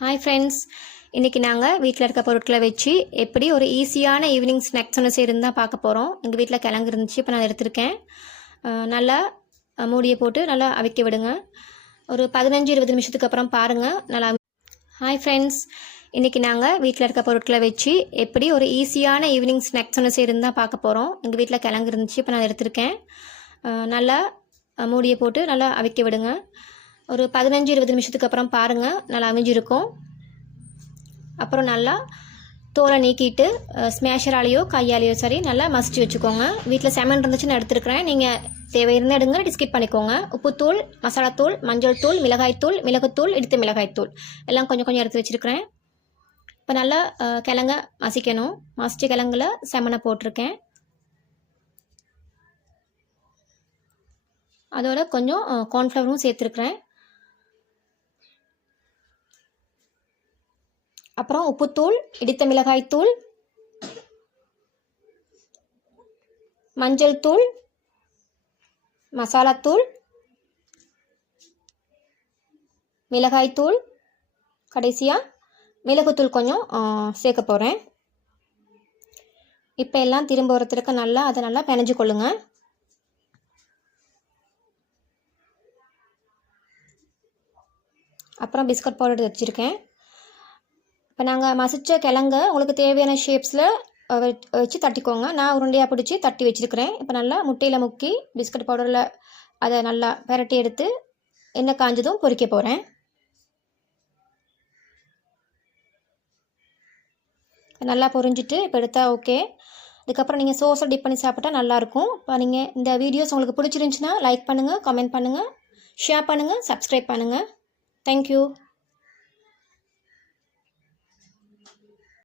Hi friends, இன்றைக்கி நாங்கள் வீட்டில் இருக்க பொருட்களை வச்சு எப்படி ஒரு ஈஸியான ஈவினிங் ஸ்நாக்ஸ் ஒன்று செய்யறது தான் பார்க்க போகிறோம். எங்கள் வீட்டில் கிழங்கு இருந்துச்சு, இப்போ நான் எடுத்திருக்கேன். நல்லா மூடியை போட்டு நல்லா அவிக்க விடுங்க. ஒரு 15-20 நிமிஷத்துக்கு அப்புறம் பாருங்கள் நல்லா. ஹாய் ஃப்ரெண்ட்ஸ், இன்றைக்கி நாங்கள் வீட்டில் இருக்க பொருட்களை வச்சு எப்படி ஒரு ஈஸியான ஈவினிங் ஸ்நாக்ஸ் ஒன்று செய்யறது தான் பார்க்க போகிறோம். எங்கள் வீட்டில் கிழங்கு இருந்துச்சு, இப்போ நான் எடுத்திருக்கேன். நல்லா மூடியை போட்டு நல்லா அவிக்க விடுங்க. ஒரு 15-20 நிமிஷத்துக்கு அப்புறம் பாருங்கள் நல்லா அவிஞ்சிருக்கும். அப்புறம் நல்லா தோலை நீக்கிட்டு ஸ்மேஷராலேயோ கையாலேயோ சரி நல்லா மசிச்சு வச்சுக்கோங்க. வீட்டில் செமன் இருந்துச்சு நான் எடுத்துருக்கிறேன். நீங்கள் தேவை இருந்தால் எடுங்க, ஸ்கிப் பண்ணிக்கோங்க. உப்புத்தூள், மசாலாத்தூள், மஞ்சள் தூள், மிளகாய்த்தூள், மிளகுத்தூள், இடித்த மிளகாய்த்தூள் எல்லாம் கொஞ்சம் கொஞ்சம் எடுத்து வச்சுருக்கிறேன். இப்போ நல்லா கிழங்க மசிக்கணும். மசிச்ச கிழங்குல செமனை போட்டிருக்கேன். அதோட கொஞ்சம் கார்ன்ஃப்ளவரும் சேர்த்துருக்குறேன். அப்புறம் உப்புத்தூள், இடித்த மிளகாய்த்தூள், மஞ்சள் தூள், மசாலாத்தூள், மிளகாய்த்தூள், கடைசியாக மிளகுத்தூள் கொஞ்சம் சேர்க்க போகிறேன். இப்போ எல்லாம் திரும்ப ஒருத்தருக்கு நல்லா அதை நல்லா பிணைஞ்சு கொள்ளுங்க. அப்புறம் பிஸ்கட் பவுடர் வச்சுருக்கேன். இப்போ நாங்கள் மசித்த கிழங்க உங்களுக்கு தேவையான ஷேப்ஸில் வச்சு தட்டிக்கோங்க. நான் உருண்டையாக பிடிச்சி தட்டி வச்சுருக்கிறேன். இப்போ நல்லா முட்டையில் முக்கி பிஸ்கட் பவுடரில் அதை நல்லா பெரட்டி எடுத்து எண்ணெய் காஞ்சதும் பொரிக்க போகிறேன். நல்லா பொரிஞ்சிட்டு இப்போ எடுத்தால் ஓகே. அதுக்கப்புறம் நீங்கள் சோஸை டிப் பண்ணி சாப்பிட்டா நல்லாயிருக்கும். இப்போ நீங்கள் இந்த வீடியோஸ் உங்களுக்கு பிடிச்சிருந்துச்சின்னா லைக் பண்ணுங்கள், கமெண்ட் பண்ணுங்கள், ஷேர் பண்ணுங்கள், சப்ஸ்கிரைப் பண்ணுங்கள். தேங்க்யூ.